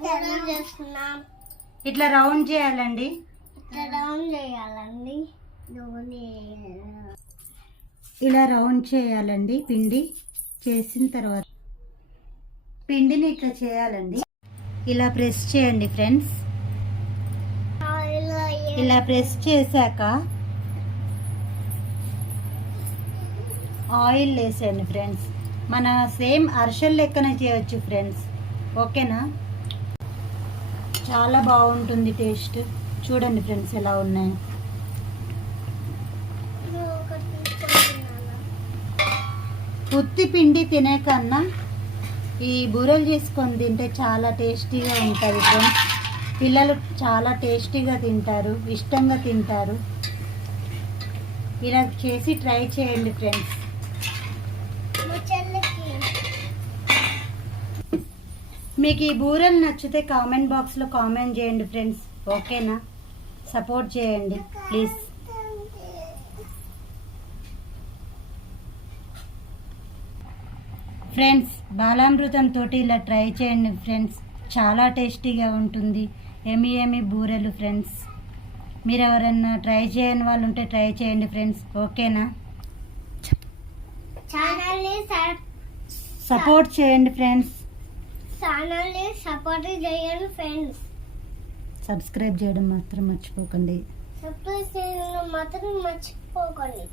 బూరెలు చేస్తున్నాం. ఇట్లా రౌండ్ చేయాలండి. ఇట్లా రౌండ్ చేయాలండి. ఇలా రౌండ్ చేయాలండి పిండి. చేసిన తర్వాత పిండిని ఇట్లా చేయాలండి. ఇలా ప్రెస్ చేయండి ఫ్రెండ్స్. ఇలా ప్రెస్ చేశాక ఆయిల్ వేసేయండి ఫ్రెండ్స్ మన సేమ్ అరిసెలు లెక్కన చేయొచ్చు ఫ్రెండ్స్ ఓకేనా చాలా బాగుంటుంది టేస్ట్. చూడండి ఫ్రెండ్స్ ఎలా ఉన్నాయి. ఇది ఉత్తి పిండి తినే కన్నా ఈ బూరెలు చేసుకొని తింటే చాలా టేస్టీగా ఉంటుంది ఫ్రెండ్స్. పిల్లలు చాలా టేస్టీగా తింటారు ఇష్టంగా తింటారు. ఇలా చేసి ట్రై చేయండి ఫ్రెండ్స్. మీకు ఈ బూరెలు నచ్చితే కామెంట్ బాక్స్లో కామెంట్ చేయండి ఫ్రెండ్స్. ఓకేనా? సపోర్ట్ చేయండి ప్లీజ్. ఫ్రెండ్స్ బాలామృతం తోటి ఇలా ట్రై చేయండి ఫ్రెండ్స్. చాలా టేస్టీగా ఉంటుంది. ఏమి ఏమి బూరెలు ఫ్రెండ్స్. మీరు ఎవరైనా ట్రై చేయని వాళ్ళు ఉంటే ట్రై చేయండి ఫ్రెండ్స్. ఓకేనా? సపోర్ట్ చేయండి ఫ్రెండ్స్. ఛానల్ని సపోర్ట్ చేయండి ఫ్రెండ్స్. సబ్స్క్రైబ్ చేయడం మాత్రం మర్చిపోకండి. సబ్స్క్రైబ్ చేయడం మాత్రం మర్చిపోకండి.